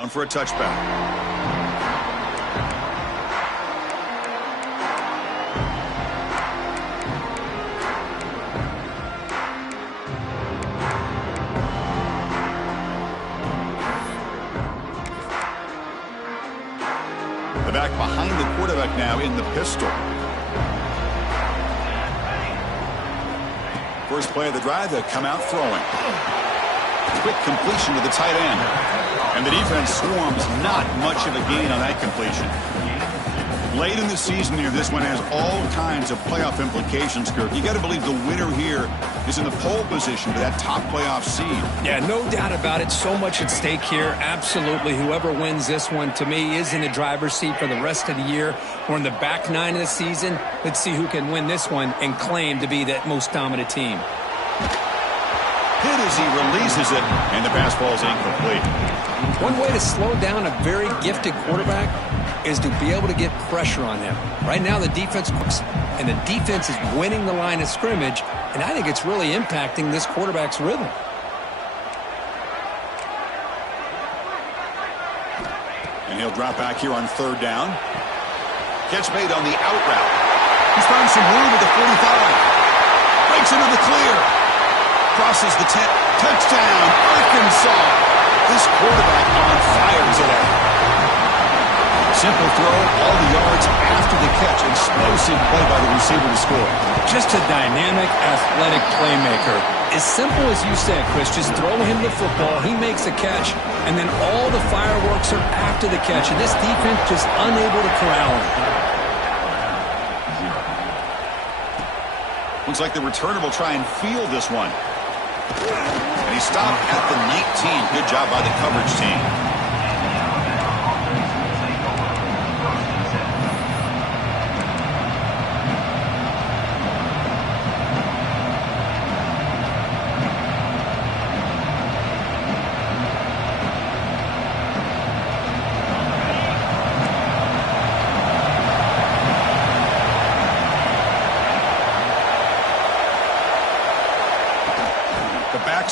Going for a touchback. The back behind the quarterback now in the pistol. First play of the drive, they'll come out throwing. Quick completion to the tight end. And the defense swarms, not much of a gain on that completion. Late in the season here, this one has all kinds of playoff implications, Kirk. You got to believe the winner here is in the pole position for that top playoff seed. Yeah, no doubt about it. So much at stake here. Absolutely. Whoever wins this one, to me, is in the driver's seat for the rest of the year. We're in the back nine of the season. Let's see who can win this one and claim to be that most dominant team. Hit as he releases it, and the pass ball is incomplete. One way to slow down a very gifted quarterback is to be able to get pressure on him. Right now, the defense is winning the line of scrimmage, and I think it's really impacting this quarterback's rhythm. And he'll drop back here on third down. Catch made on the out route. He's found some room at the 45. Breaks into the clear. Crosses the 10. Touchdown, Arkansas. This quarterback on fire today. Simple throw, all the yards after the catch. Explosive play by the receiver to score. Just a dynamic, athletic playmaker. As simple as you said, Chris, just throw him the football, he makes a catch, and then all the fireworks are after the catch, and this defense just unable to corral him. Looks like the returner will try and field this one. And he stopped at the 19. Good job by the coverage team.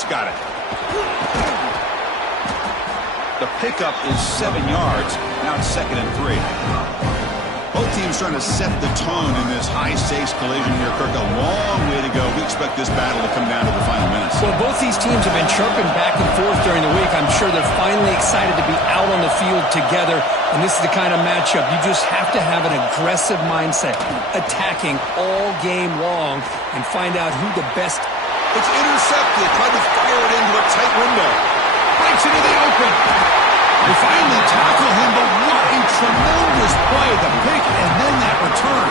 Got it. The pickup is 7 yards. Now it's 2nd and 3. Both teams trying to set the tone in this high-stakes collision here, Kirk. A long way to go. We expect this battle to come down to the final minutes. Well, both these teams have been chirping back and forth during the week. I'm sure they're finally excited to be out on the field together. And this is the kind of matchup you just have to have an aggressive mindset, attacking all game long and find out who the best. It's intercepted. Tried to fire it into a tight window. Breaks into the open. They finally tackle him, but what a tremendous play. The pick and then that return.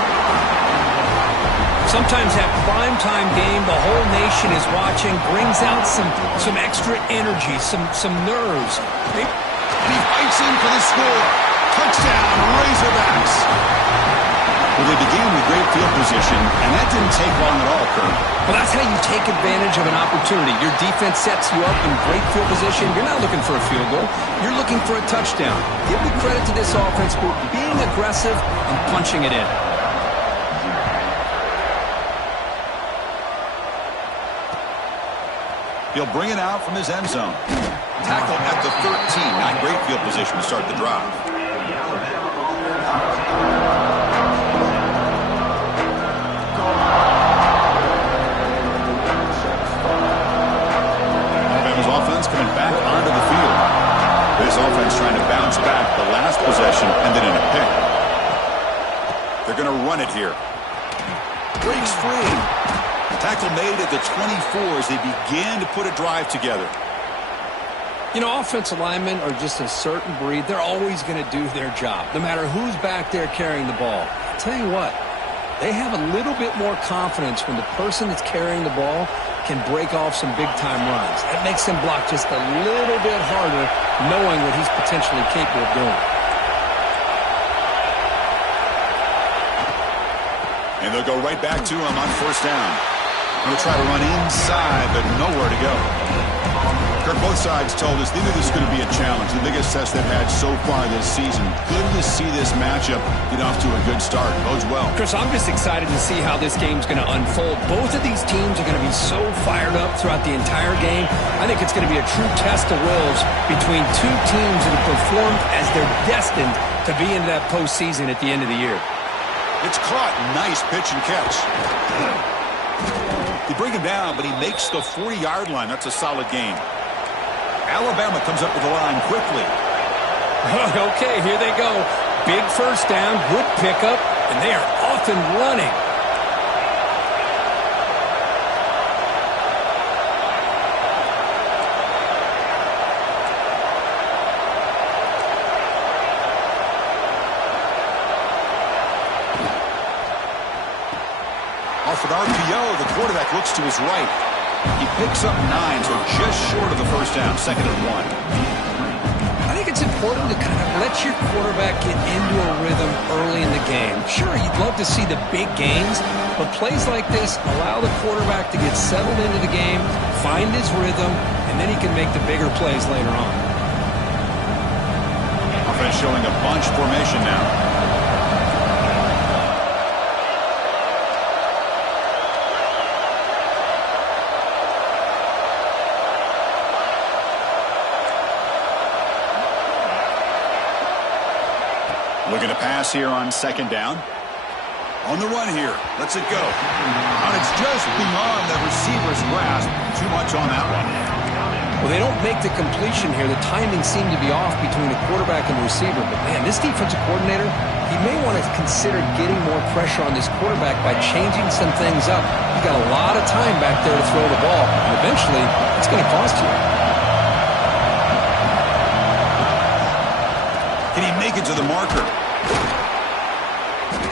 Sometimes that primetime game, the whole nation is watching, brings out some extra energy, some nerves. And he fights in for the score. Touchdown, Razorbacks. Well, they began with great field position, and that didn't take long at all, Kurt. Well, that's how you take advantage of an opportunity. Your defense sets you up in great field position. You're not looking for a field goal. You're looking for a touchdown. Give the credit to this offense for being aggressive and punching it in. He'll bring it out from his end zone. Tackle at the 13. Not great field position to start the drive. Coming back onto the field. This offense trying to bounce back the last possession and then in a pick. They're going to run it here. Breaks free. Tackle made at the 24 as they began to put a drive together. You know, offensive linemen are just a certain breed. They're always going to do their job, no matter who's back there carrying the ball. I'll tell you what, they have a little bit more confidence when the person that's carrying the ball can break off some big-time runs. That makes him block just a little bit harder, knowing what he's potentially capable of doing. And they'll go right back to him on first down. Going to try to run inside, but nowhere to go. Kirk, both sides told us they knew this was going to be a challenge, the biggest test they've had so far this season. Good to see this matchup get off to a good start. Bodes well. Chris, I'm just excited to see how this game's going to unfold. Both of these teams are going to be so fired up throughout the entire game. I think it's going to be a true test of wills between two teams that have performed as they're destined to be into that postseason at the end of the year. It's caught. Nice pitch and catch. They bring him down, but he makes the 40-yard line. That's a solid gain. Alabama comes up with the line quickly. Okay, here they go. Big first down, good pickup, and they are off and running. Off an RPO, the quarterback looks to his right. He picks up 9, so just short of the first down, 2nd and 1. I think it's important to kind of let your quarterback get into a rhythm early in the game. Sure, you'd love to see the big gains, but plays like this allow the quarterback to get settled into the game, find his rhythm, and then he can make the bigger plays later on. Offense showing a bunch formation now. Looking to pass here on 2nd down. On the run here. Lets it go. And it's just beyond the receiver's grasp. Too much on that one. Well, they don't make the completion here. The timing seemed to be off between the quarterback and the receiver. But, man, this defensive coordinator, he may want to consider getting more pressure on this quarterback by changing some things up. You've got a lot of time back there to throw the ball. And eventually, it's going to cost you. Can he make it to the marker?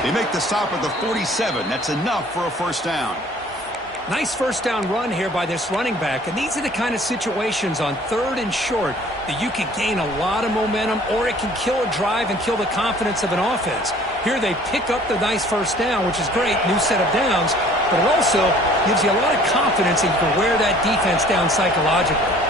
They make the stop at the 47. That's enough for a first down. Nice first down run here by this running back. And these are the kind of situations on 3rd and short that you can gain a lot of momentum, or it can kill a drive and kill the confidence of an offense. Here they pick up the nice first down, which is great, new set of downs, but it also gives you a lot of confidence that you can wear that defense down psychologically.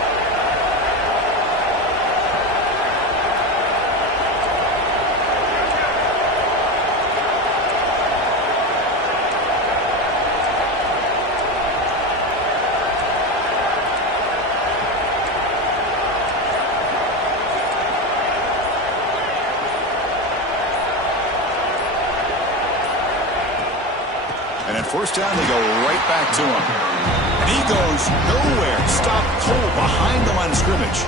First down, they go right back to him. And he goes nowhere. Stopped cold behind the line of scrimmage.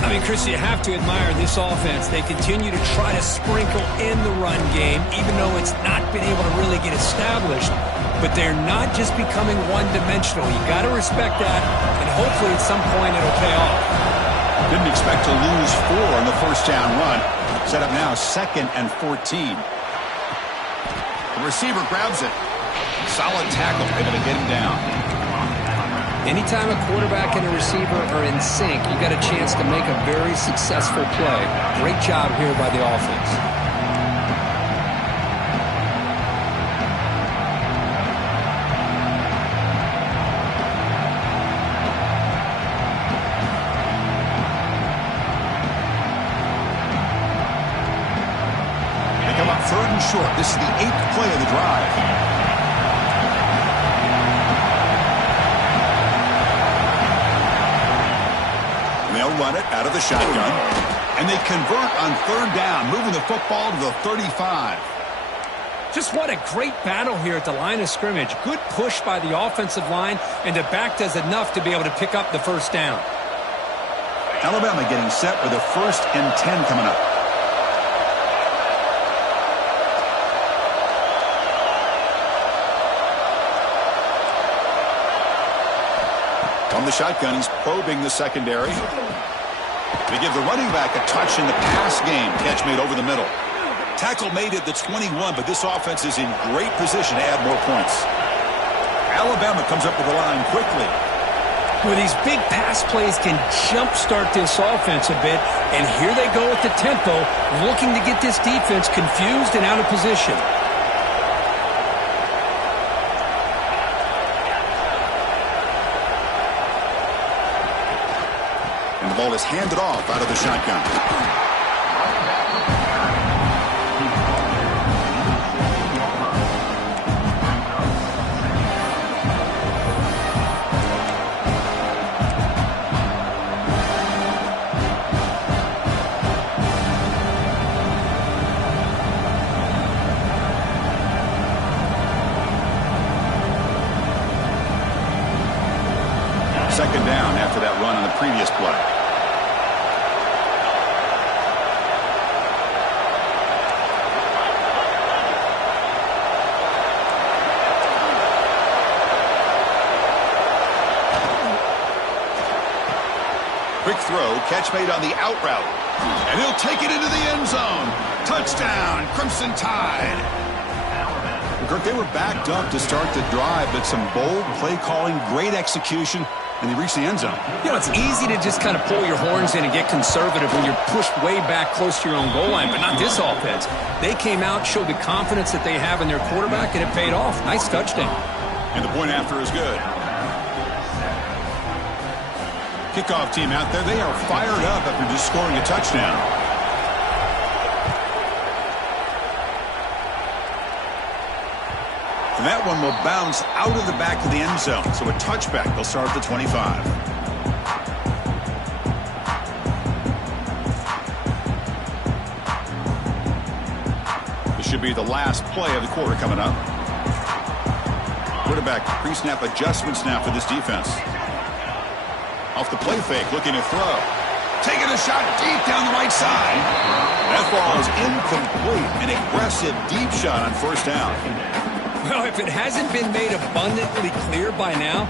I mean, Chris, you have to admire this offense. They continue to try to sprinkle in the run game, even though it's not been able to really get established. But they're not just becoming one-dimensional. You got to respect that, and hopefully at some point it'll pay off. Didn't expect to lose 4 on the first down run. Set up now 2nd and 14. The receiver grabs it. Solid tackle, able to get him down. Anytime a quarterback and a receiver are in sync, you got a chance to make a very successful play. Great job here by the offense. They come up 3rd and short. This is the 8th play of the drive. Run it out of the shotgun, and they convert on 3rd down, moving the football to the 35. Just what a great battle here at the line of scrimmage. Good push by the offensive line, and the back does enough to be able to pick up the first down. Alabama getting set with a 1st and 10 coming up. From the shotgun, he's probing the secondary. They give the running back a touch in the pass game. Catch made over the middle. Tackle made at the 21, but this offense is in great position to add more points. Alabama comes up with the line quickly. Well, these big pass plays can jumpstart this offense a bit, and here they go with the tempo, looking to get this defense confused and out of position. the ball is handed off out of the shotgun. Second down after that run on the previous play. Quick throw, catch made on the out route. And he'll take it into the end zone. Touchdown, Crimson Tide. Kirk, they were backed up to start the drive, but some bold play calling, great execution, and they reached the end zone. You know, it's easy to just kind of pull your horns in and get conservative when you're pushed way back close to your own goal line, but not this offense. They came out, showed the confidence that they have in their quarterback, and it paid off. Nice touchdown. And the point after is good. Kickoff team out there, they are fired up after just scoring a touchdown. And that one will bounce out of the back of the end zone. So a touchback. They'll start at the 25. This should be the last play of the quarter coming up. Quarterback pre-snap adjustments now for this defense. Off the play fake, looking to throw. Taking a shot deep down the right side. That ball is incomplete. An aggressive deep shot on first down. Well, if it hasn't been made abundantly clear by now,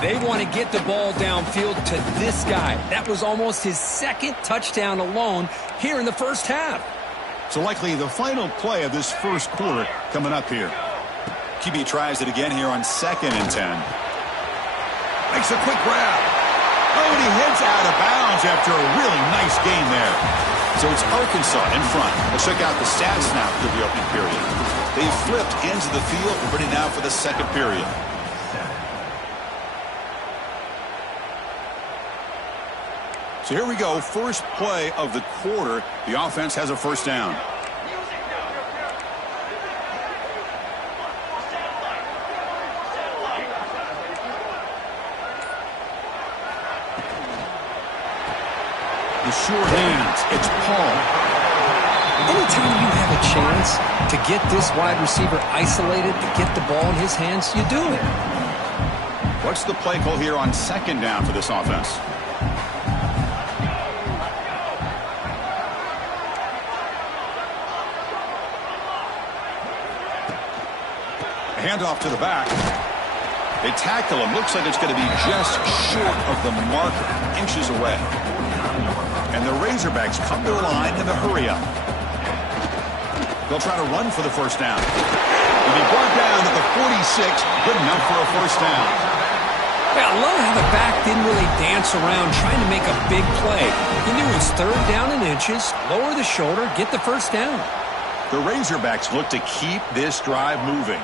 they want to get the ball downfield to this guy. That was almost his second touchdown alone here in the first half. So likely the final play of this first quarter coming up here. QB tries it again here on 2nd and 10. Makes a quick grab. Oh, and he heads out of bounds after a really nice gain there. So it's Arkansas in front. Let's check out the stats now for the opening period. They flipped into the field, ready now for the second period. So here we go, first play of the quarter. The offense has a first down. The short hands, it's Paul. Anytime you have a chance to get this wide receiver isolated, to get the ball in his hands, you do it. What's the play call here on 2nd down for this offense? A handoff to the back. They tackle him. Looks like it's going to be just short of the marker, inches away. And the Razorbacks come to the line in the hurry up. They'll try to run for the first down. He'll be brought down at the 46, good enough for a first down. Yeah, I love how the back didn't really dance around trying to make a big play. He knew it was 3rd down and inches, lower the shoulder, get the first down. The Razorbacks look to keep this drive moving.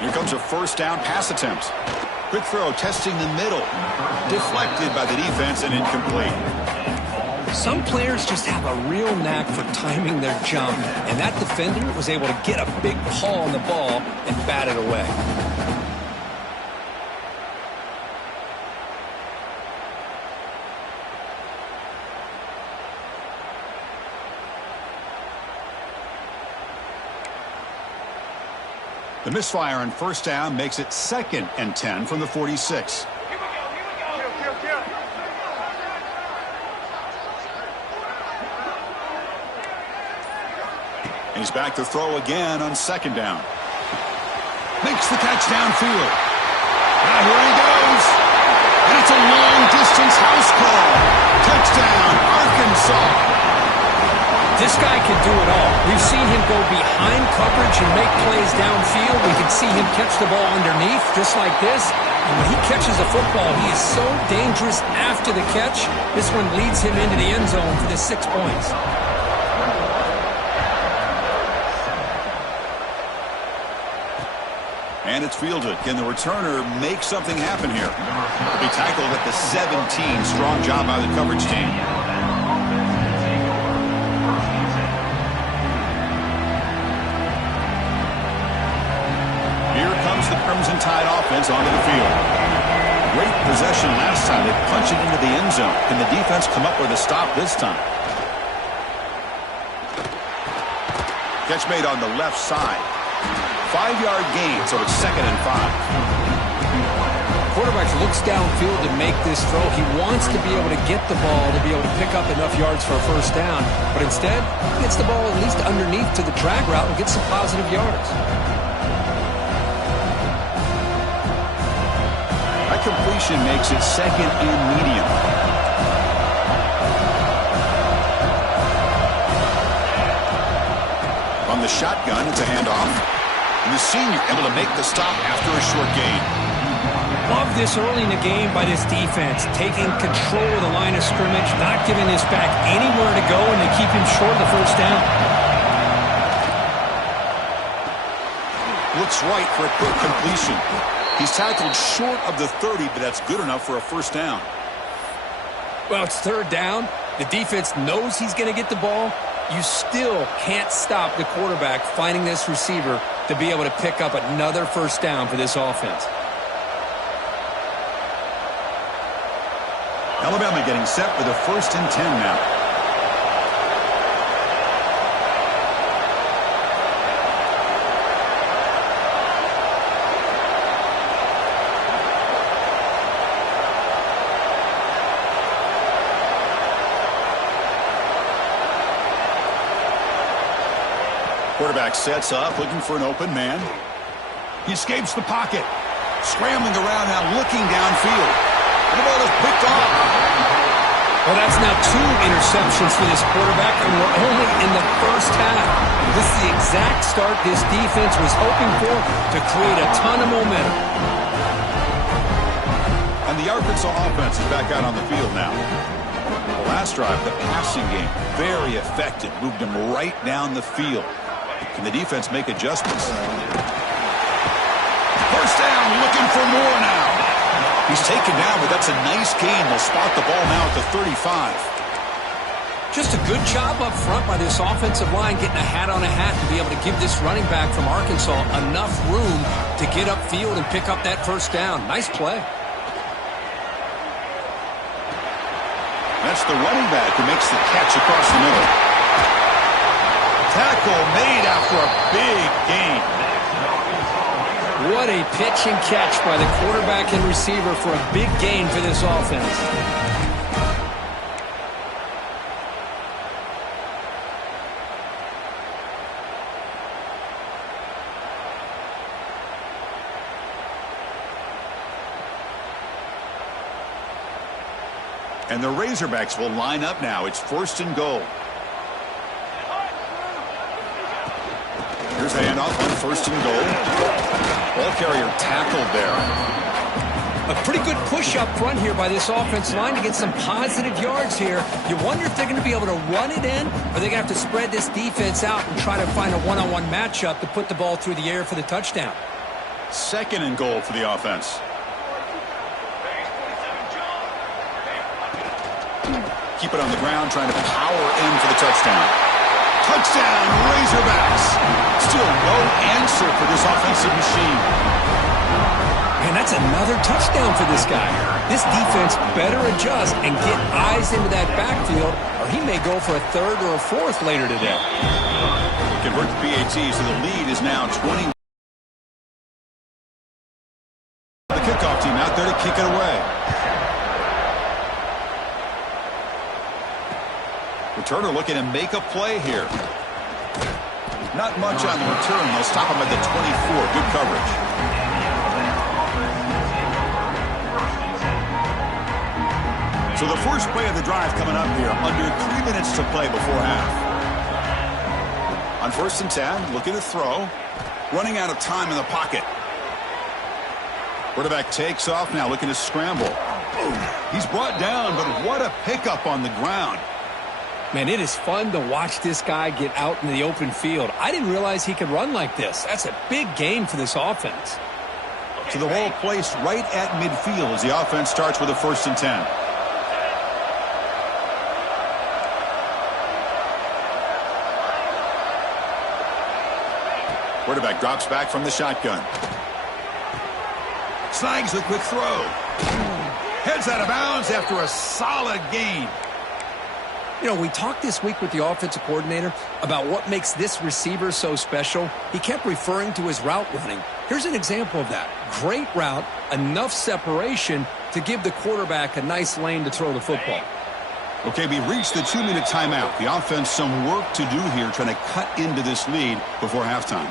Here comes a first down pass attempt. Quick throw, testing the middle. Deflected by the defense and incomplete. Some players just have a real knack for timing their jump, and that defender was able to get a big paw on the ball and bat it away. The misfire on first down makes it 2nd and 10 from the 46. And he's back to throw again on 2nd down. Makes the catch downfield. Now here he goes. And it's a long-distance house call. Touchdown, Arkansas. This guy can do it all. We've seen him go behind coverage and make plays downfield. We can see him catch the ball underneath just like this. And when he catches a football, he is so dangerous after the catch. This one leads him into the end zone for the 6 points. And it's fielded. Can the returner make something happen here? He'll be tackled at the 17. Strong job by the coverage team. Here comes the Crimson Tide offense onto the field. Great possession last time. They punched it into the end zone. Can the defense come up with a stop this time? Catch made on the left side. 5-yard gain, so it's 2nd and 5. Quarterback looks downfield to make this throw. He wants to be able to get the ball to be able to pick up enough yards for a first down. But instead, he gets the ball at least underneath to the drag route and gets some positive yards. That completion makes it 2nd and medium. On the shotgun, it's a handoff. And the senior able to make the stop after a short gain. Love this early in the game by this defense, taking control of the line of scrimmage, not giving this back anywhere to go, and they keep him short of the first down. Looks right for a quick completion. He's tackled short of the 30, but that's good enough for a first down. Well, it's 3rd down. The defense knows he's going to get the ball. You still can't stop the quarterback finding this receiver to be able to pick up another first down for this offense. Alabama getting set for the 1st and 10 now. Quarterback sets up, looking for an open man. He escapes the pocket. Scrambling around now, looking downfield. And the ball is picked off. Well, that's now 2 interceptions for this quarterback, and we're only in the first half. This is the exact start this defense was hoping for to create a ton of momentum. And the Arkansas offense is back out on the field now. The last drive, the passing game, very effective. Moved him right down the field. Can the defense make adjustments? First down, looking for more now. He's taken down, but that's a nice gain. They'll spot the ball now at the 35. Just a good job up front by this offensive line, getting a hat on a hat to be able to give this running back from Arkansas enough room to get upfield and pick up that first down. Nice play. That's the running back who makes the catch across the middle. Tackle made after a big gain. What a pitch and catch by the quarterback and receiver for a big gain for this offense. And the Razorbacks will line up now. It's 1st and goal. Here's a handoff on 1st and goal. Ball carrier tackled there. A pretty good push up front here by this offense line to get some positive yards here. You wonder if they're going to be able to run it in, or they're going to have to spread this defense out and try to find a one-on-one matchup to put the ball through the air for the touchdown. 2nd and goal for the offense. Keep it on the ground, trying to power in for the touchdown. Touchdown, Razorbacks. Still no answer for this offensive machine. And that's another touchdown for this guy. This defense better adjust and get eyes into that backfield, or he may go for a 3rd or a 4th later today. Convert the PAT, so the lead is now 20. The kickoff team out there to kick it away. Returner looking to make a play here. Not much on the return. They'll stop him at the 24. Good coverage. So the first play of the drive coming up here. Under 3 minutes to play before half. On 1st and 10, looking to throw. Running out of time in the pocket. Quarterback takes off now, looking to scramble. He's brought down, but what a pickup on the ground. Man, it is fun to watch this guy get out in the open field. I didn't realize he could run like this. That's a big gain for this offense. So the ball placed right at midfield as the offense starts with a 1st and 10. Quarterback drops back from the shotgun. Snags the quick throw. Heads out of bounds after a solid gain. You know, we talked this week with the offensive coordinator about what makes this receiver so special. He kept referring to his route running. Here's an example of that. Great route, enough separation to give the quarterback a nice lane to throw the football. Okay, we reached the 2-minute timeout. The offense some work to do here trying to cut into this lead before halftime.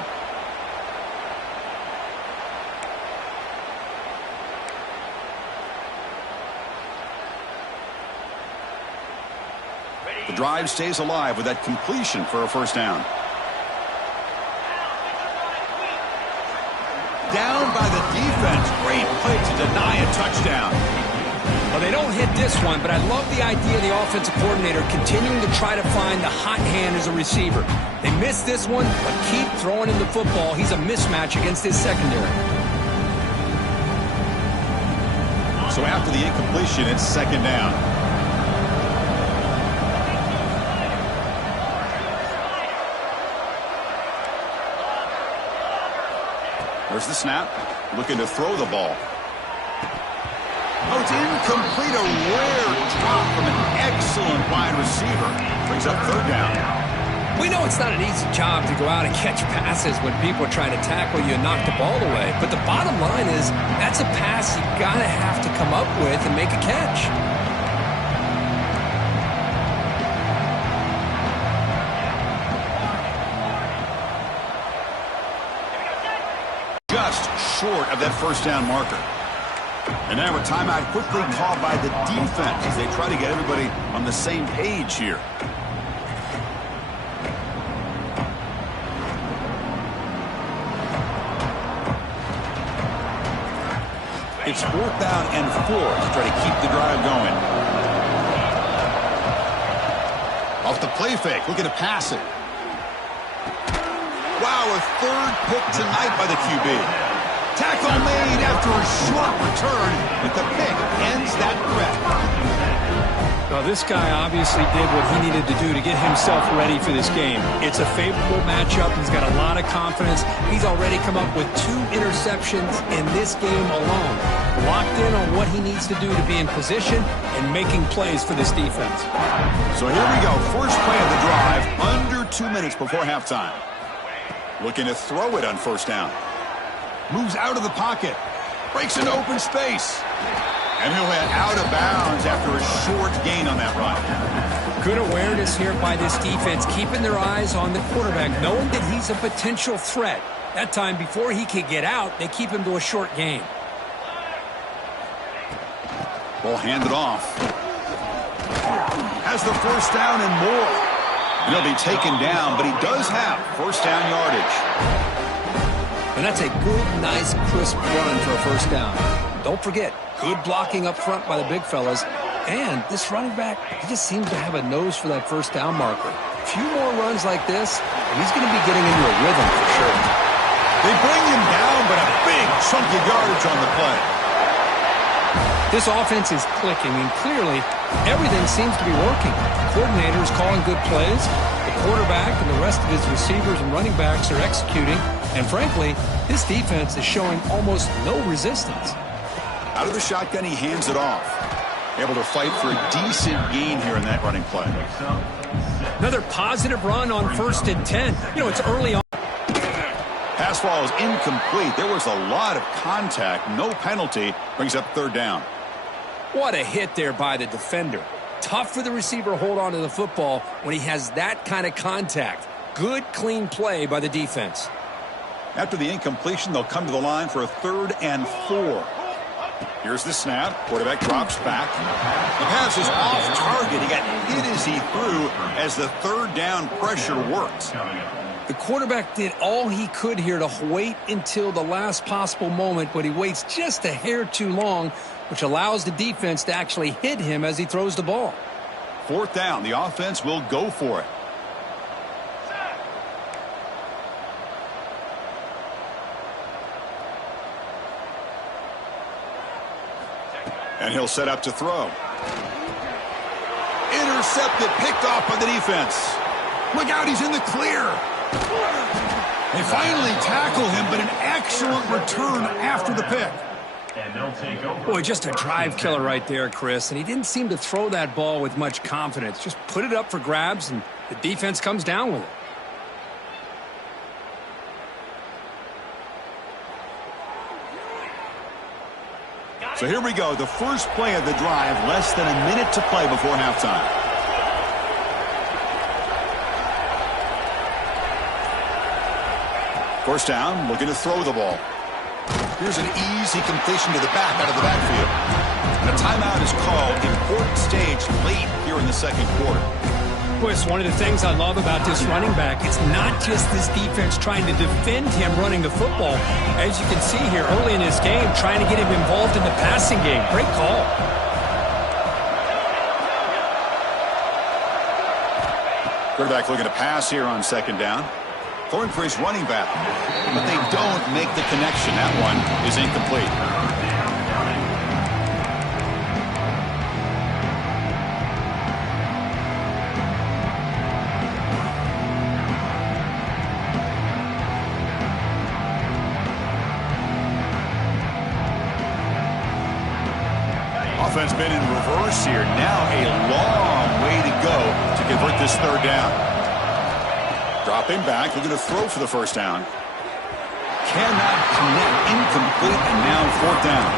The drive stays alive with that completion for a 1st down. Down by the defense. Great play to deny a touchdown. Well, they don't hit this one, but I love the idea of the offensive coordinator continuing to try to find the hot hand as a receiver. They missed this one, but keep throwing him the football. He's a mismatch against his secondary. So after the incompletion, it's 2nd down. There's the snap. Looking to throw the ball. Oh, it's incomplete. A rare drop from an excellent wide receiver. Brings up 3rd down. We know it's not an easy job to go out and catch passes when people are trying to tackle you and knock the ball away. But the bottom line is that's a pass you got to have to come up with and make a catch. Just short of that 1st down marker. And now a timeout quickly called by the defense as they try to get everybody on the same page here. It's 4th down and 4 to try to keep the drive going. Off the play fake, looking to pass it. Wow, a 3rd pick tonight by the QB. Tackle made after a short return, but the pick ends that threat. Well, this guy obviously did what he needed to do to get himself ready for this game. It's a favorable matchup. He's got a lot of confidence. He's already come up with 2 interceptions in this game alone. Locked in on what he needs to do to be in position and making plays for this defense. So here we go. First play of the drive, under 2 minutes before halftime. Looking to throw it on 1st down. Moves out of the pocket. Breaks into open space. And he'll head out of bounds after a short gain on that run. Good awareness here by this defense, keeping their eyes on the quarterback, knowing that he's a potential threat. That time, before he could get out, they keep him to a short gain. Ball handed off. Has the 1st down and more. And he'll be taken down, but he does have 1st down yardage. And that's a good, nice, crisp run for a 1st down. Don't forget, good blocking up front by the big fellas. And this running back, he just seems to have a nose for that 1st down marker. A few more runs like this, and he's going to be getting into a rhythm for sure. They bring him down, but a big chunk of yardage on the play. This offense is clicking, and clearly everything seems to be working. The coordinator is calling good plays. The quarterback and the rest of his receivers and running backs are executing. And frankly, this defense is showing almost no resistance. Out of the shotgun, he hands it off. Able to fight for a decent gain here in that running play. Another positive run on 1st and 10. You know, it's early on. Pass ball is incomplete. There was a lot of contact. No penalty. Brings up 3rd down. What a hit there by the defender. Tough for the receiver to hold on to the football when he has that kind of contact. Good, clean play by the defense. After the incompletion, they'll come to the line for a 3rd and 4. Here's the snap. Quarterback drops back. The pass is off target. He got hit as he threw as the 3rd down pressure worked. The quarterback did all he could here to wait until the last possible moment, but he waits just a hair too long, which allows the defense to actually hit him as he throws the ball. 4th down. The offense will go for it. And he'll set up to throw. Intercepted, picked off by the defense. Look out, he's in the clear. They finally tackle him, but an excellent return after the pick. Boy, just a drive killer right there, Chris. And he didn't seem to throw that ball with much confidence. Just put it up for grabs, and the defense comes down with it. So here we go, the first play of the drive, less than a minute to play before halftime. First down, looking to throw the ball. Here's an easy completion to the back out of the backfield. And a timeout is called. Important stage late here in the second quarter. Boy, it's one of the things I love about this running back. It's not just this defense trying to defend him running the football. As you can see here early in this game, trying to get him involved in the passing game. Great call. Quarterback looking to pass here on second down. Throwing for his running back. But they don't make the connection. That one is incomplete. Offense been in reverse here. Now a long way to go to convert this third down. Dropping back, looking to throw for the first down. Cannot connect, incomplete, and now fourth down.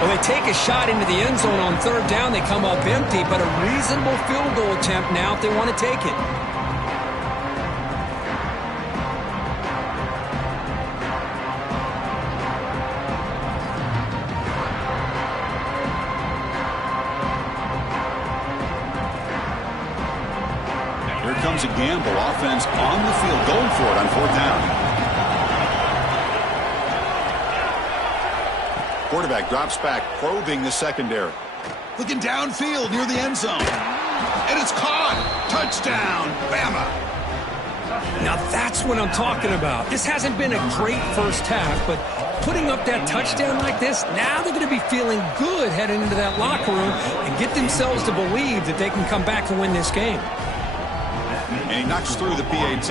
Well, they take a shot into the end zone on third down. They come up empty, but a reasonable field goal attempt now if they want to take it. Comes a gamble. Offense on the field, going for it on fourth down. Quarterback drops back, probing the secondary. Looking downfield near the end zone. And it's caught. Touchdown, Bama. Now that's what I'm talking about. This hasn't been a great first half, but putting up that touchdown like this, now they're going to be feeling good heading into that locker room and get themselves to believe that they can come back and win this game. And he knocks through the PAT.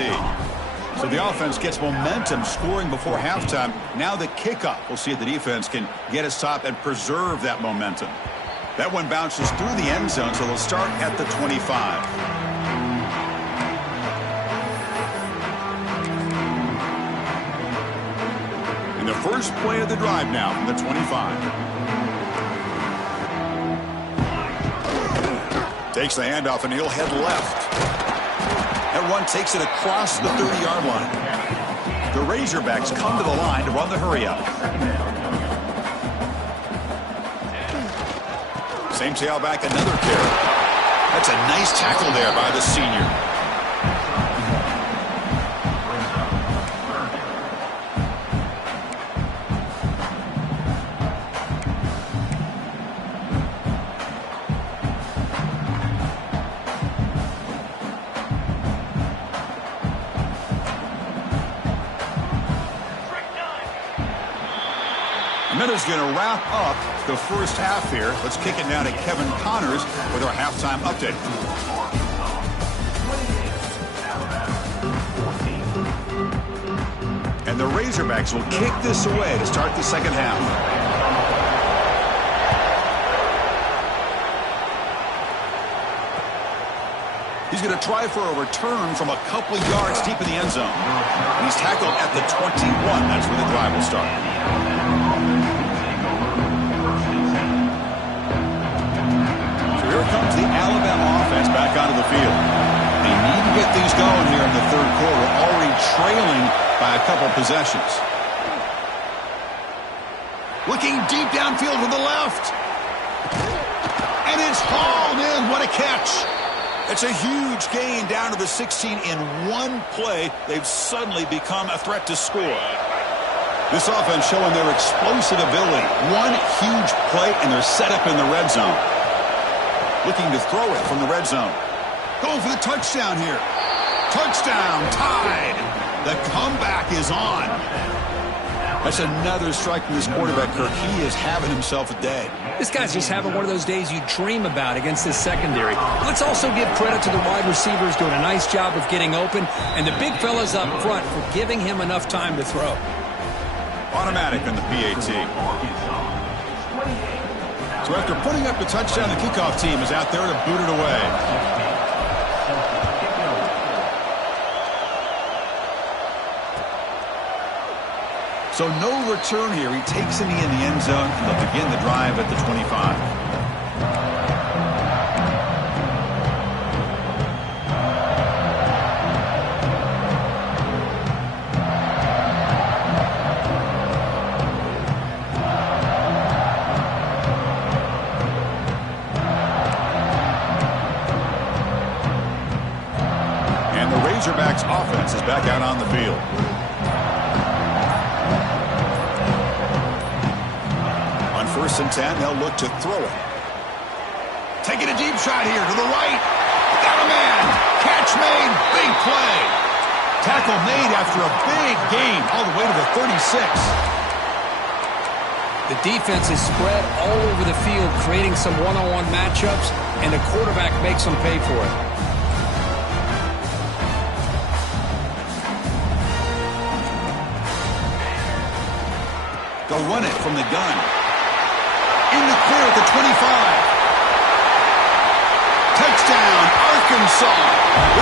So the offense gets momentum scoring before halftime. Now the kickoff. We'll see if the defense can get a stop and preserve that momentum. That one bounces through the end zone, so they'll start at the 25. And the first play of the drive now from the 25. Takes the handoff, and he'll head left. That run takes it across the 30-yard line. The Razorbacks come to the line to run the hurry-up. Same tailback, another carry. That's a nice tackle there by the senior. Minutes going to wrap up the first half here. Let's kick it now to Kevin Connors with our halftime update. And the Razorbacks will kick this away to start the second half. He's going to try for a return from a couple of yards deep in the end zone. He's tackled at the 21. That's where the drive will start. Here comes the Alabama offense back onto the field. They need to get things going here in the third quarter, already trailing by a couple possessions. Looking deep downfield to the left. And it's hauled in. What a catch. It's a huge gain down to the 16 in one play. They've suddenly become a threat to score. This offense showing their explosive ability. One huge play, and they're set up in the red zone. Looking to throw it from the red zone. Going for the touchdown here. Touchdown, tied. The comeback is on. That's another strike from this quarterback, Kirk. He is having himself a day. This guy's just having one of those days you dream about against this secondary. Let's also give credit to the wide receivers doing a nice job of getting open, and the big fellas up front for giving him enough time to throw. Automatic on the PAT. So after putting up the touchdown, the kickoff team is out there to boot it away. So no return here. He takes a knee in the end zone, and they'll begin the drive at the 25. And the Razorbacks offense is back out on the field. First and 10, they'll look to throw it. Taking a deep shot here to the right. Got a man. Catch made. Big play. Tackle made after a big gain all the way to the 36. The defense is spread all over the field, creating some one-on-one matchups, and the quarterback makes them pay for it. They'll run it from the gun. In the clear at the 25. Touchdown, Arkansas.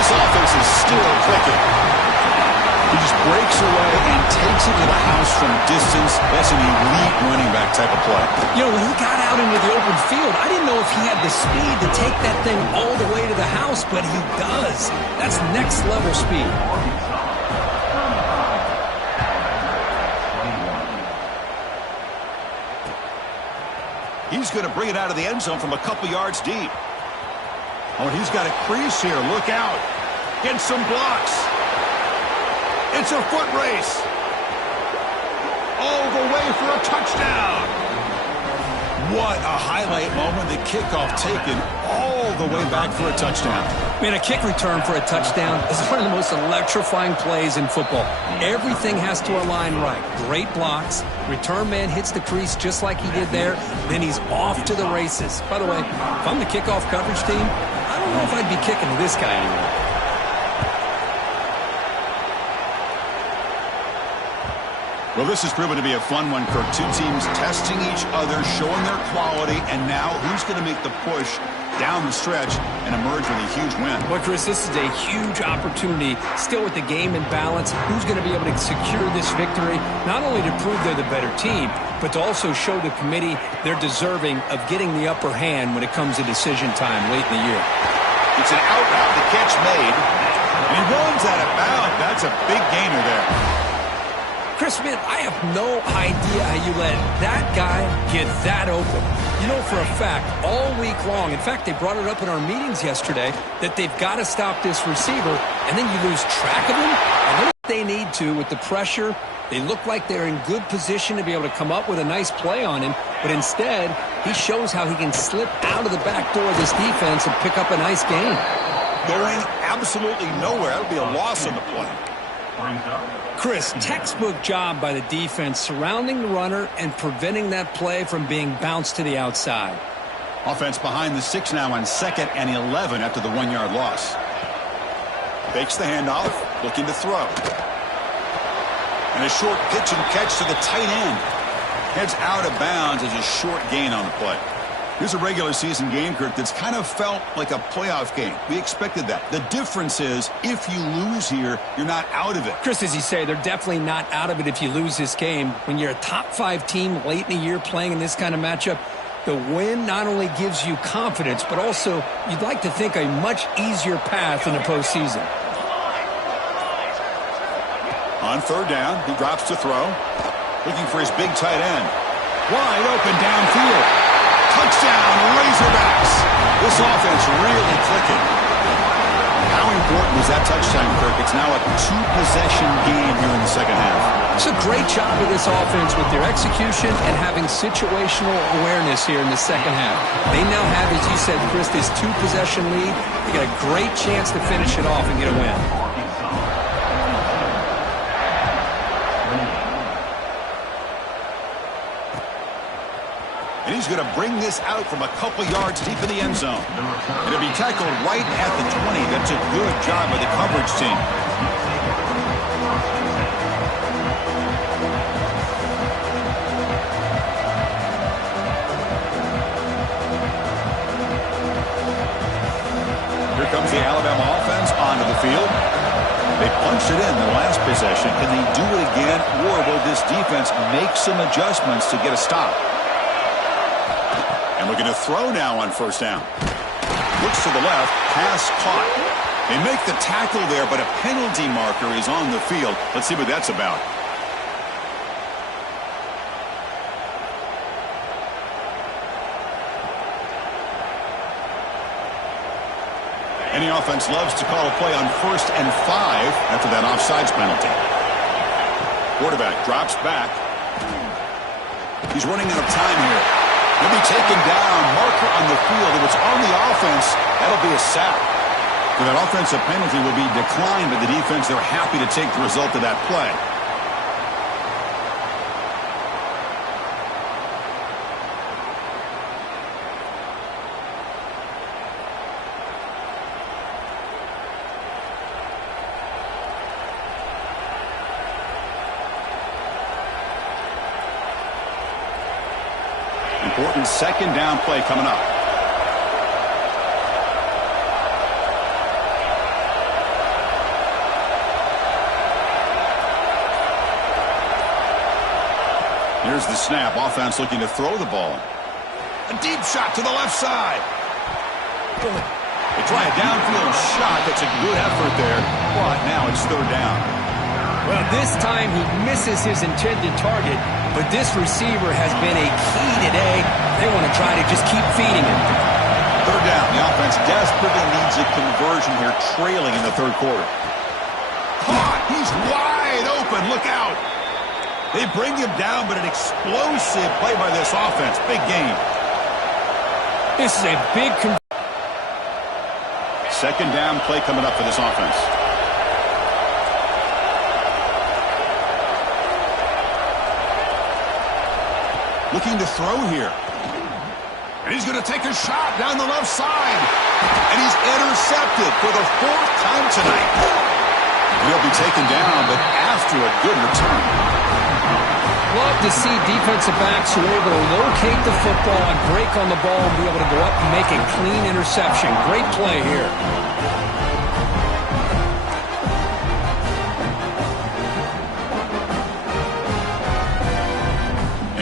This offense is still clicking. He just breaks away and takes it to the house from distance. That's an elite running back type of play. You know, when he got out into the open field, I didn't know if he had the speed to take that thing all the way to the house, but he does. That's next level speed. He's going to bring it out of the end zone from a couple yards deep. Oh, and he's got a crease here. Look out. Get some blocks. It's a foot race. All the way for a touchdown. What a highlight moment. The kickoff taken all the way back for a touchdown. Man, a kick return for a touchdown is one of the most electrifying plays in football. Everything has to align right. Great blocks. Return man hits the crease just like he did there. Then he's off to the races. By the way, if I'm the kickoff coverage team, I don't know if I'd be kicking to this guy anymore. Well, this has proven to be a fun one, Kirk. Two teams testing each other, showing their quality, and now who's going to make the push down the stretch and emerge with a huge win? Well, Chris, this is a huge opportunity. Still with the game in balance, who's going to be able to secure this victory, not only to prove they're the better team, but to also show the committee they're deserving of getting the upper hand when it comes to decision time late in the year. It's an out route, the catch made, and he runs out of bounds. That's a big gainer there. Chris, man, I have no idea how you let that guy get that open. You know for a fact, all week long, in fact, they brought it up in our meetings yesterday, that they've got to stop this receiver, and then you lose track of him, and then if they need to with the pressure, they look like they're in good position to be able to come up with a nice play on him, but instead, he shows how he can slip out of the back door of this defense and pick up a nice gain. Going absolutely nowhere. That would be a loss on the play. Chris, textbook job by the defense surrounding the runner and preventing that play from being bounced to the outside. Offense behind the 6 now on 2nd and 11 after the 1-yard loss. Fakes the handoff, looking to throw. And a short pitch and catch to the tight end. Heads out of bounds as a short gain on the play. Here's a regular season game, Kirk, that's kind of felt like a playoff game. We expected that. The difference is, if you lose here, you're not out of it. Chris, as you say, they're definitely not out of it if you lose this game. When you're a top-5 team late in the year playing in this kind of matchup, the win not only gives you confidence, but also you'd like to think a much easier path in the postseason. On 3rd down, he drops to throw. Looking for his big tight end. Wide open downfield. Touchdown, Razorbacks. This offense really clicking. How important was that touchdown, Kirk? It's now a 2-possession game here in the second half. It's a great job of this offense with their execution and having situational awareness here in the second half. They now have, as you said, Chris, this 2-possession lead. They got a great chance to finish it off and get a win. he's going to bring this out from a couple yards deep in the end zone. It'll be tackled right at the 20. That's a good job by the coverage team. Here comes the Alabama offense onto the field. They punched it in the last possession. Can they do it again, or will this defense make some adjustments to get a stop? And looking to throw now on first down. Looks to the left, pass caught. They make the tackle there, but a penalty marker is on the field. Let's see what that's about. Any offense loves to call a play on 1st and 5 after that offsides penalty. Quarterback drops back. He's running out of time here. He'll be taken down. Marker on the field. If it's on the offense, that'll be a sack. And that offensive penalty will be declined by the defense. They're happy to take the result of that play. Important second down play coming up. Here's the snap. Offense looking to throw the ball. A deep shot to the left side. They try a downfield shot. That's a good effort there. But now it's third down. Well, this time he misses his intended target, but this receiver has been a key today. They want to try to just keep feeding him. Third down. The offense desperately needs a conversion here, trailing in the third quarter. Caught. He's wide open. Look out. They bring him down, but an explosive play by this offense. Big game. This is a big second down play coming up for this offense. Looking to throw here. And he's going to take a shot down the left side. And he's intercepted for the 4th time tonight. And he'll be taken down, but after a good return. Love to see defensive backs who are able to locate the football and break on the ball and be able to go up and make a clean interception. Great play here.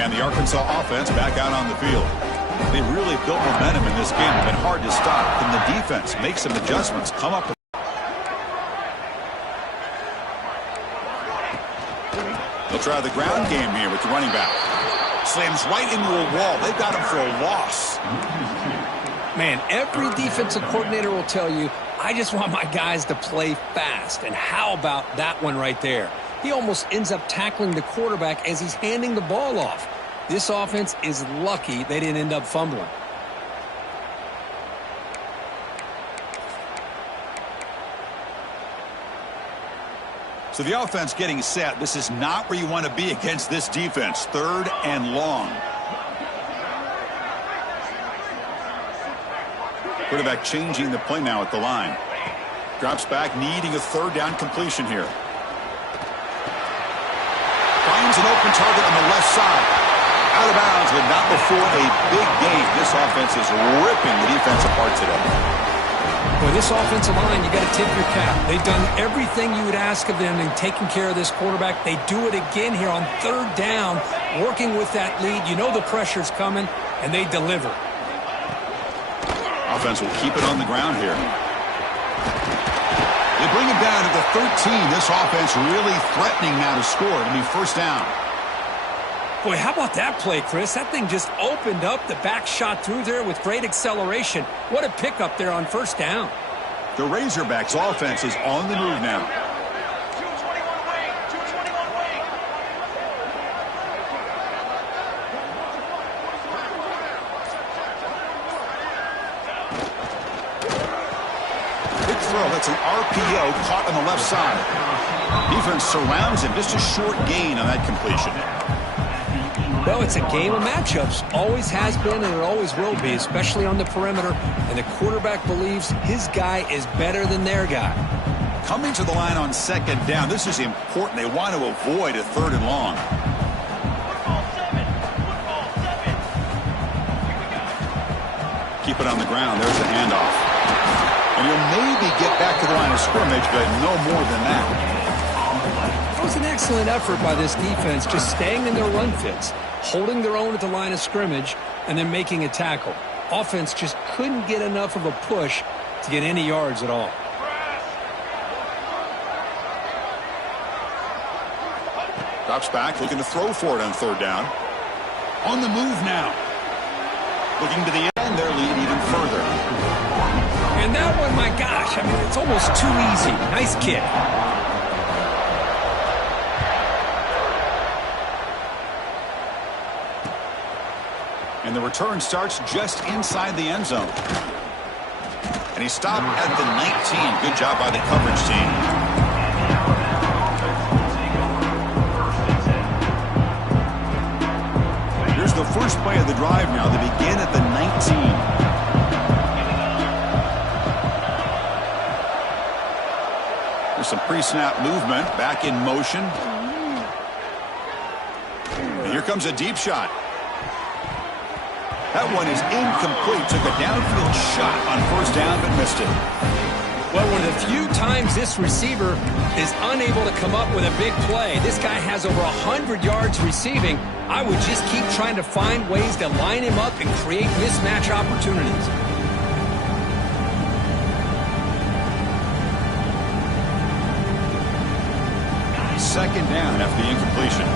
And the Arkansas offense back out on the field. They really built momentum in this game. It's been hard to stop. Can the defense make some adjustments? Come up. They'll try the ground game here with the running back. Slams right into a wall. They've got him for a loss. Man, every defensive coordinator will tell you, I just want my guys to play fast. And how about that one right there? He almost ends up tackling the quarterback as he's handing the ball off. This offense is lucky they didn't end up fumbling. So the offense getting set. This is not where you want to be against this defense. 3rd and long. Quarterback changing the play now at the line. Drops back, needing a 3rd down completion here. Finds an open target on the left side. Out of bounds, but not before a big game. This offense is ripping the defense apart today. Boy, this offensive line, you got to tip your cap. They've done everything you would ask of them in taking care of this quarterback. They do it again here on 3rd down, working with that lead. You know the pressure's coming, and they deliver. Offense will keep it on the ground here. They bring it down to the 13. This offense really threatening now to score. It'll be first down. Boy, how about that play, Chris? That thing just opened up. The back shot through there with great acceleration. What a pickup there on first down. The Razorbacks offense is on the move now. Big throw. That's an RPO caught on the left side. Defense surrounds him. Just a short gain on that completion. Well, it's a game of matchups. Always has been and it always will be, especially on the perimeter. And the quarterback believes his guy is better than their guy. Coming to the line on second down, this is important. They want to avoid a third and long. Keep it on the ground. There's the handoff. And he'll maybe get back to the line of scrimmage, but no more than that. It was an excellent effort by this defense, just staying in their run fits, holding their own at the line of scrimmage, and then making a tackle. Offense just couldn't get enough of a push to get any yards at all. Drops back, looking to throw for it on third down. On the move now. Looking to the end, their lead even further. And that one, my gosh, I mean, it's almost too easy. Nice kick. And the return starts just inside the end zone. And he stopped at the 19. Good job by the coverage team. Here's the first play of the drive now. They begin at the 19. There's some pre-snap movement. Back in motion. And here comes a deep shot. That one is incomplete. Took a downfield shot on first down, but missed it. Well, one of the few times this receiver is unable to come up with a big play. This guy has over 100 yards receiving. I would just keep trying to find ways to line him up and create mismatch opportunities. Second down after the incompletion.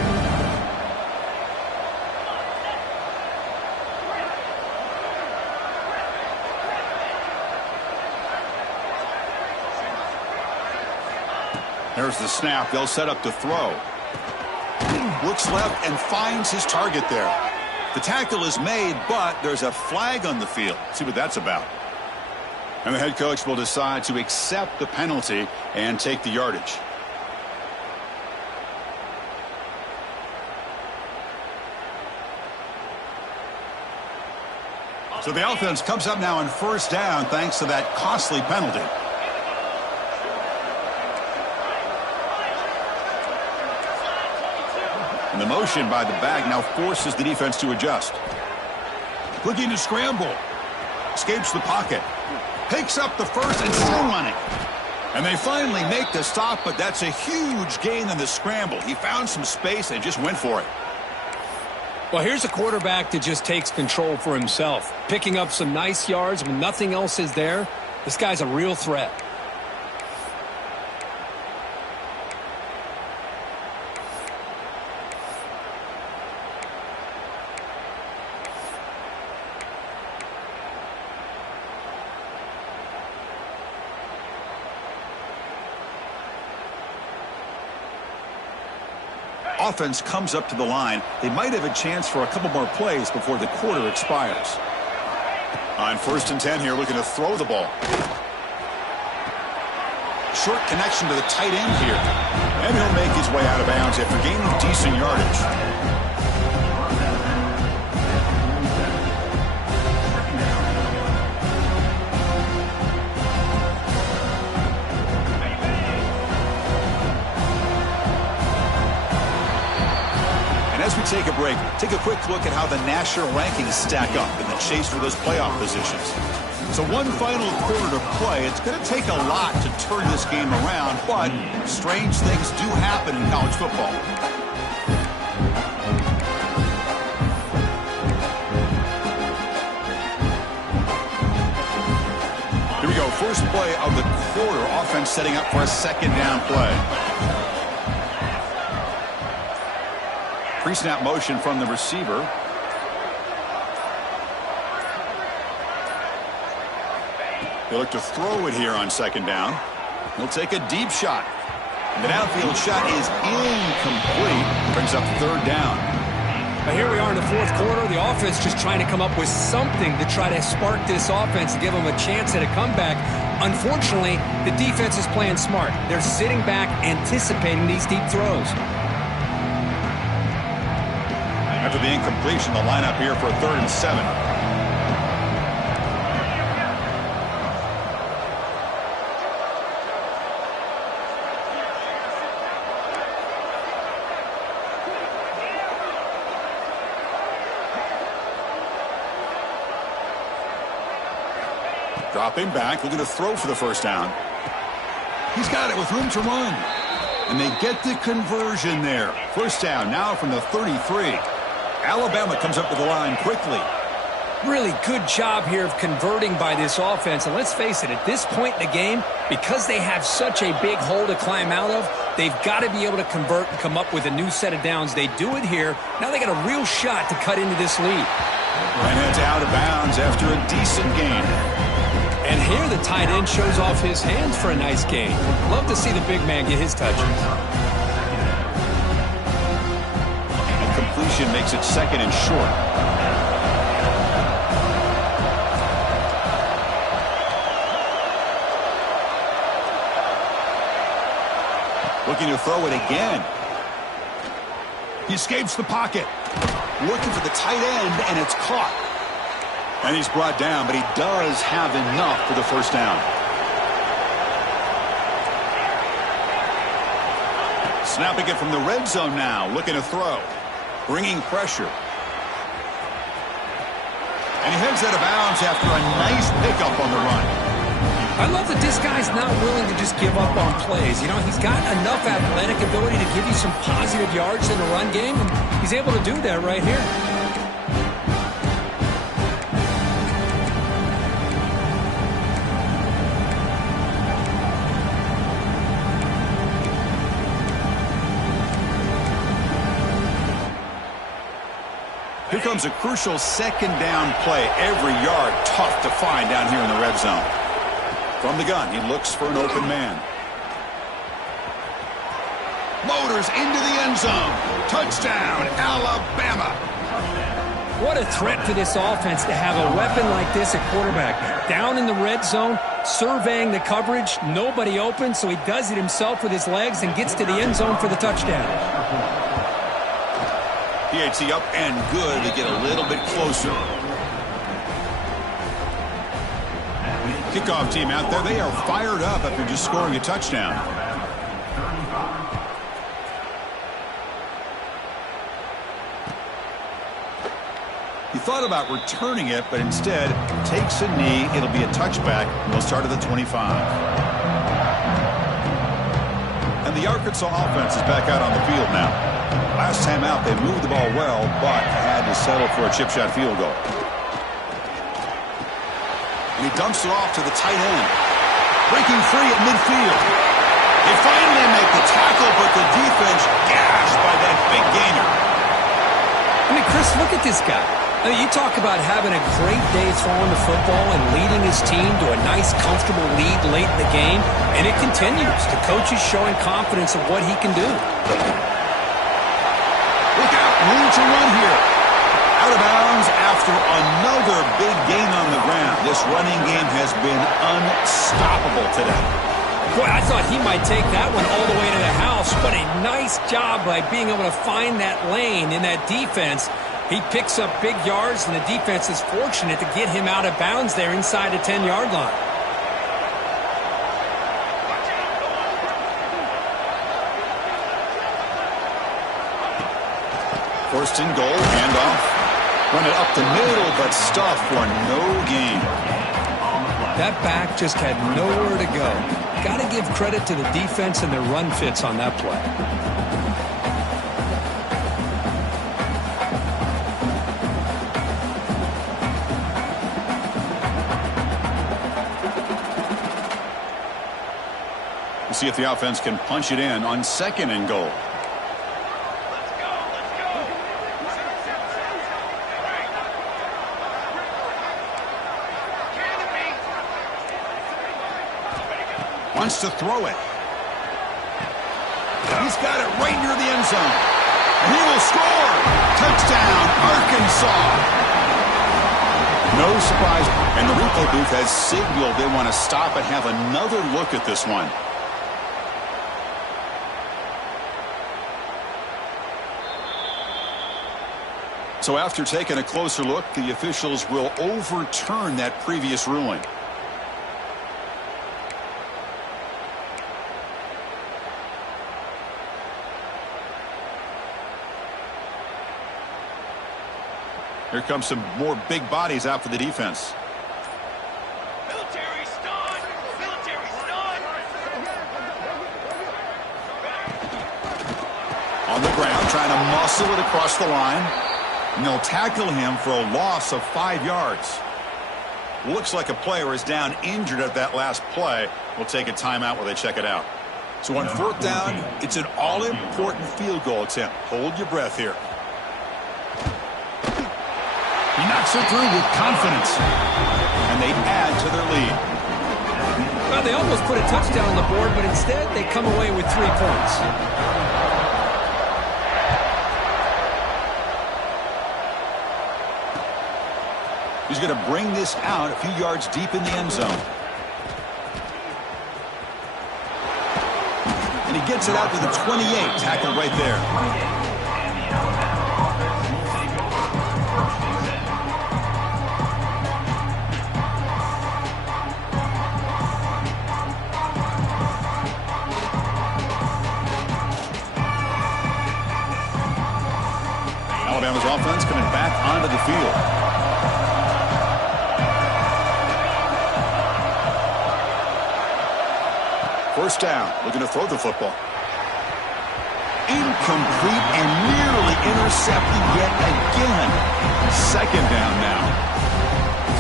There's the snap. They'll set up to throw. Looks left and finds his target there. The tackle is made, but there's a flag on the field. See what that's about. And the head coach will decide to accept the penalty and take the yardage. So the offense comes up now on first down thanks to that costly penalty. And the motion by the back now forces the defense to adjust. Looking to scramble. Escapes the pocket. Picks up the first and still running. And they finally make the stop, but that's a huge gain in the scramble. He found some space and just went for it. Well, here's a quarterback that just takes control for himself. Picking up some nice yards when nothing else is there. This guy's a real threat. Offense comes up to the line. They might have a chance for a couple more plays before the quarter expires. On first and 10 here, looking to throw the ball. Short connection to the tight end here. And he'll make his way out of bounds after gaining decent yardage. As we take a break, take a quick look at how the national rankings stack up in the chase for those playoff positions. So one final quarter to play. It's going to take a lot to turn this game around, but strange things do happen in college football. Here we go. First play of the quarter. Offense setting up for a second down play. Pre-snap motion from the receiver. They look to throw it here on second down. He'll take a deep shot. And the downfield shot is incomplete. Brings up third down. Now here we are in the fourth quarter. The offense just trying to come up with something to try to spark this offense and give them a chance at a comeback. Unfortunately, the defense is playing smart. They're sitting back, anticipating these deep throws. After the incompletion, the lineup here for 3rd and 7. Dropping back, looking to throw for the first down. He's got it with room to run. And they get the conversion there. First down now from the 33. Alabama comes up with the line quickly. Really good job here of converting by this offense. And let's face it, at this point in the game, because they have such a big hole to climb out of, they've got to be able to convert and come up with a new set of downs. They do it here. Now they got a real shot to cut into this lead. And heads out of bounds after a decent gain. And here the tight end shows off his hands for a nice gain. Love to see the big man get his touches. And completion makes it 2nd and short. Looking to throw it again. He escapes the pocket. Looking for the tight end, and it's caught. And he's brought down, but he does have enough for the first down. Snapping it from the red zone now, looking to throw. Bringing pressure. And he heads out of bounds after a nice pickup on the run. I love that this guy's not willing to just give up on plays. You know, he's got enough athletic ability to give you some positive yards in the run game, and he's able to do that right here. Here comes a crucial 2nd down play. Every yard tough to find down here in the red zone. From the gun, he looks for an open man. Motors into the end zone. Touchdown, Alabama. What a threat for this offense to have a weapon like this at quarterback. Down in the red zone, surveying the coverage, nobody open, so he does it himself with his legs and gets to the end zone for the touchdown. PAT up and good to get a little bit closer. Kickoff team out there, they are fired up after just scoring a touchdown. He thought about returning it, but instead takes a knee. It'll be a touchback, and they'll start at the 25. And the Arkansas offense is back out on the field now. Last time out, they moved the ball well, but had to settle for a chip shot field goal. And he dumps it off to the tight end. Breaking free at midfield. They finally make the tackle, but the defense gashed by that big gainer. I mean, Chris, look at this guy. I mean, you talk about having a great day throwing the football and leading his team to a nice, comfortable lead late in the game, and it continues. The coach is showing confidence of what he can do. Look out, room to run here. Out of bounds after another big gain on the ground. This running game has been unstoppable today. Boy, I thought he might take that one all the way to the house, but a nice job by being able to find that lane in that defense. He picks up big yards, and the defense is fortunate to get him out of bounds there inside the 10-yard line. First and goal, handoff. Run it up the middle, but stuffed for no gain. That back just had nowhere to go. Got to give credit to the defense and their run fits on that play. We'll see if the offense can punch it in on 2nd and goal. Wants to throw it. He's got it right near the end zone. And he will score. Touchdown, Arkansas. No surprise. And the replay booth has signaled they want to stop and have another look at this one. So after taking a closer look, the officials will overturn that previous ruling. Here comes some more big bodies out for the defense. Military stun! Military stun! On the ground, trying to muscle it across the line. And they'll tackle him for a loss of 5 yards. Looks like a player is down injured at that last play. We'll take a timeout while they check it out. So on 4th down, it's an all-important field goal attempt. Hold your breath here. He knocks it through with confidence. And they add to their lead. Well, they almost put a touchdown on the board, but instead they come away with 3 points. He's going to bring this out a few yards deep in the end zone. And he gets it out to the 28, tackled right there. Alabama's offense coming back onto the field. First down, looking to throw the football. Incomplete and nearly intercepted yet again. 2nd down now.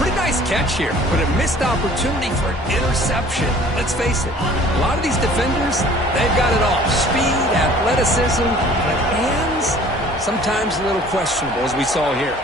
Pretty nice catch here, but a missed opportunity for an interception. Let's face it, a lot of these defenders, they've got it all. Speed, athleticism, but hands, sometimes a little questionable, as we saw here.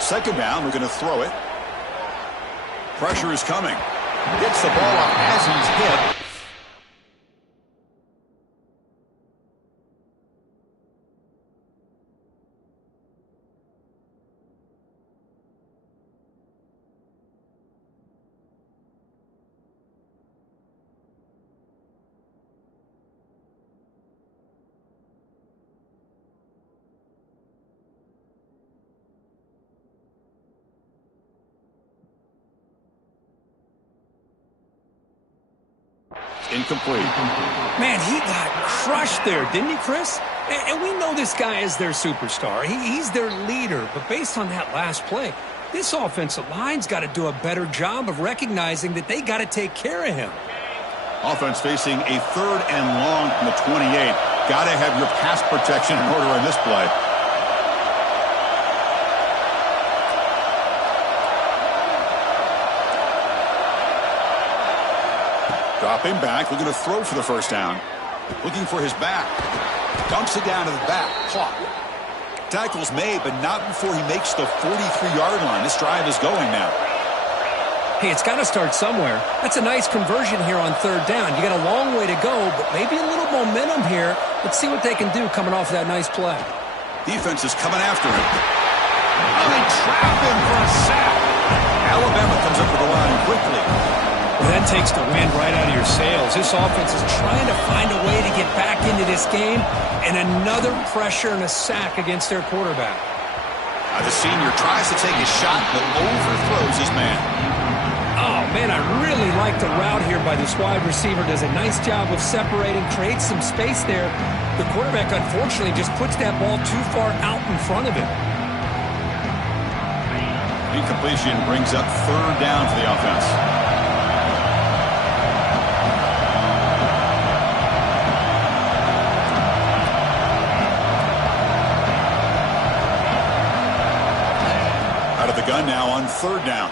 Second down, we're going to throw it. Pressure is coming. Gets the ball off as he's hit. Incomplete. Man, he got crushed there, didn't he, Chris? And we know this guy is their superstar. He's their leader. But based on that last play, this offensive line's got to do a better job of recognizing that they got to take care of him. Offense facing a 3rd and long from the 28. Got to have your pass protection in order on this play. Dropping back, looking to throw for the first down. Looking for his back. Dumps it down to the back. Caught. Tackle's made, but not before he makes the 43-yard line. This drive is going now. Hey, it's got to start somewhere. That's a nice conversion here on 3rd down. You got a long way to go, but maybe a little momentum here. Let's see what they can do coming off that nice play. Defense is coming after him. Oh, they trap him for a sack. Alabama comes up with the line quickly. Well, that takes the wind right out of your sails. This offense is trying to find a way to get back into this game, and another pressure and a sack against their quarterback. The senior tries to take a shot, but overthrows his man. Oh, man, I really like the route here by this wide receiver. Does a nice job of separating, creates some space there. The quarterback, unfortunately, just puts that ball too far out in front of him. Incompletion brings up 3rd down for the offense. Out of the gun now on 3rd down.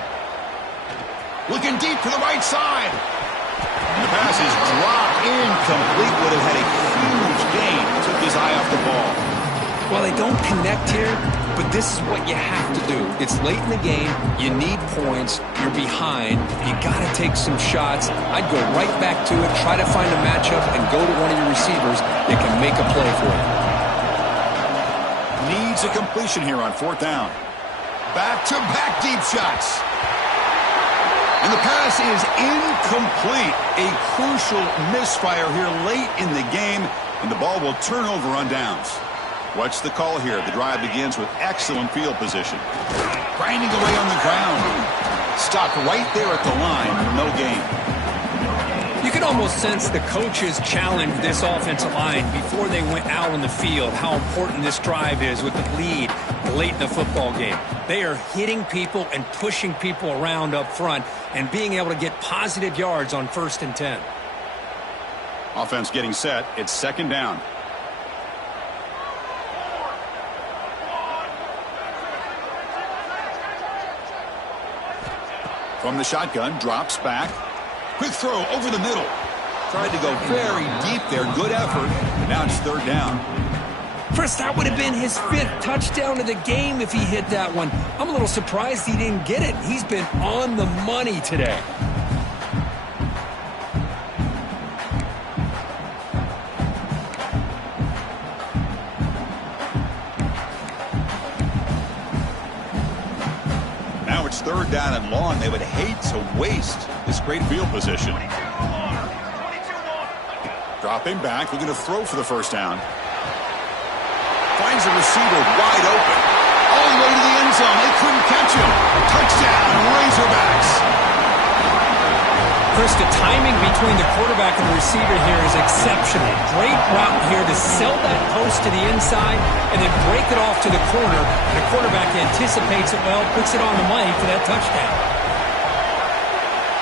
Looking deep to the right side. And the pass is dropped incomplete. Would have had a huge gain. Took his eye off the ball. Well, they don't connect here, but this is what you have to do. It's late in the game. You need points. You're behind. You got to take some shots. I'd go right back to it, try to find a matchup, and go to one of your receivers that can make a play for you. Needs a completion here on 4th down. Back-to-back deep shots. And the pass is incomplete. A crucial misfire here late in the game, and the ball will turn over on downs. What's the call here? The drive begins with excellent field position. Grinding away on the ground. Stopped right there at the line. No gain. You can almost sense the coaches challenged this offensive line before they went out on the field, how important this drive is with the lead late in the football game. They are hitting people and pushing people around up front and being able to get positive yards on 1st and 10. Offense getting set. It's 2nd down. From the shotgun, drops back. Quick throw over the middle. Tried to go very deep there. Good effort. Now it's 3rd down. Chris, that would have been his 5th touchdown of the game if he hit that one. I'm a little surprised he didn't get it. He's been on the money today. Now it's 3rd down and long. They would hate to waste this great field position. Dropping back, looking to throw for the 1st down. Finds a receiver wide open. All the way to the end zone. They couldn't catch him. Touchdown, Razorbacks. Chris, the timing between the quarterback and the receiver here is exceptional. Great route here to sell that post to the inside and then break it off to the corner. The quarterback anticipates it well, puts it on the money for that touchdown.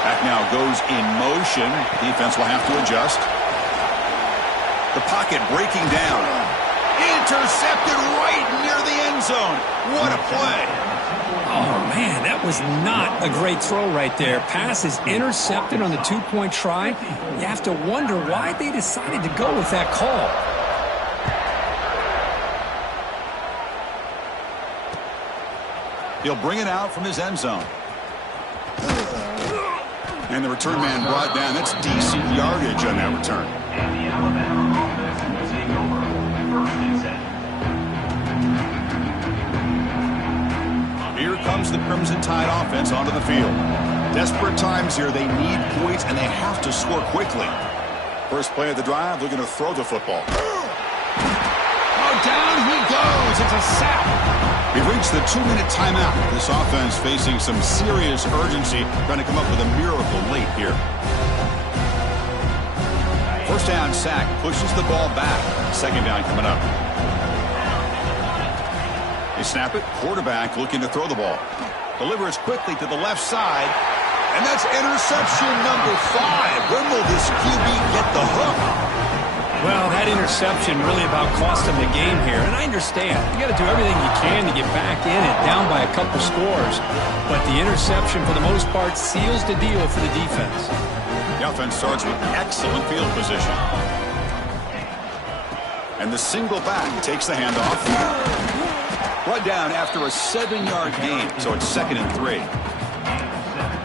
Back now goes in motion. Defense will have to adjust. The pocket breaking down. Intercepted right near the end zone. What a play. Oh, man, that was not a great throw right there. Pass is intercepted on the 2-point try. You have to wonder why they decided to go with that call. He'll bring it out from his end zone. And the return man brought down. That's decent yardage on that return. Here comes the Crimson Tide offense onto the field. Desperate times here. They need points, and they have to score quickly. First play of the drive, looking to throw the football. Oh, down he goes. It's a sack. We've reached the 2-minute timeout. This offense facing some serious urgency, trying to come up with a miracle late here. 1st down sack, pushes the ball back. 2nd down coming up. They snap it. Quarterback looking to throw the ball. Delivers quickly to the left side. And that's interception number 5. When will this QB get the hook? Well, that interception really about cost them the game here. And I understand. You got to do everything you can to get back in it, down by a couple scores. But the interception, for the most part, seals the deal for the defense. The offense starts with excellent field position. And the single back takes the handoff. Brought down after a 7-yard gain, so it's 2nd and 3.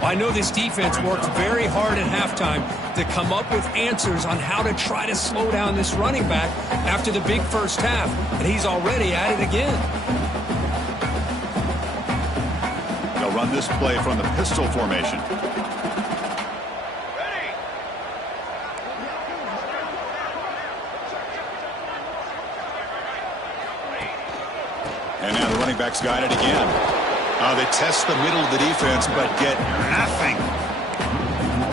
I know this defense worked very hard at halftime to come up with answers on how to try to slow down this running back after the big first half, and he's already at it again. They'll run this play from the pistol formation. And now the running back's got it again. They test the middle of the defense, but get nothing.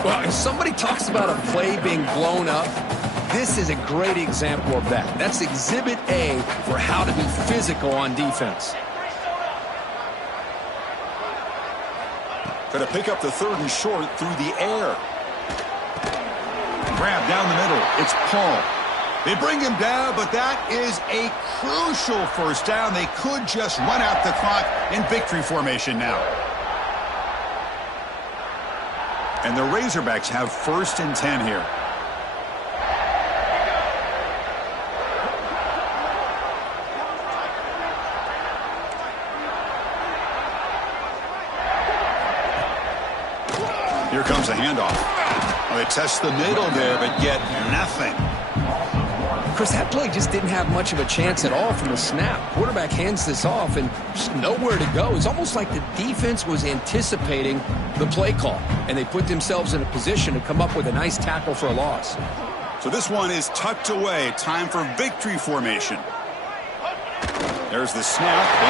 Well, if somebody talks about a play being blown up, this is a great example of that. That's Exhibit A for how to be physical on defense. Trying to pick up the 3rd and short through the air. Grab down the middle. It's Paul. They bring him down, but that is a crucial 1st down. They could just run out the clock in victory formation now. And the Razorbacks have 1st and 10 here. Here comes a handoff. Well, they test the middle there, but get nothing. Chris, that play just didn't have much of a chance at all from the snap. Quarterback hands this off and just nowhere to go. It's almost like the defense was anticipating the play call, and they put themselves in a position to come up with a nice tackle for a loss. So this one is tucked away. Time for victory formation. There's the snap.